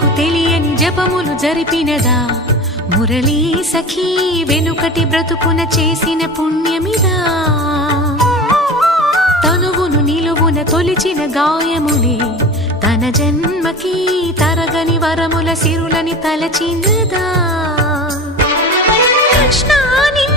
జన్మకు తెలియని జపములు జరిపినదా మురళీ సఖీ వెనుకటి బ్రతుకున చేసిన పుణ్యమిదా తనువును నిలువున తొలిచిన గాయములే తన జన్మకి తరగని వరముల సిరులని తలచినదా కృష్ణాని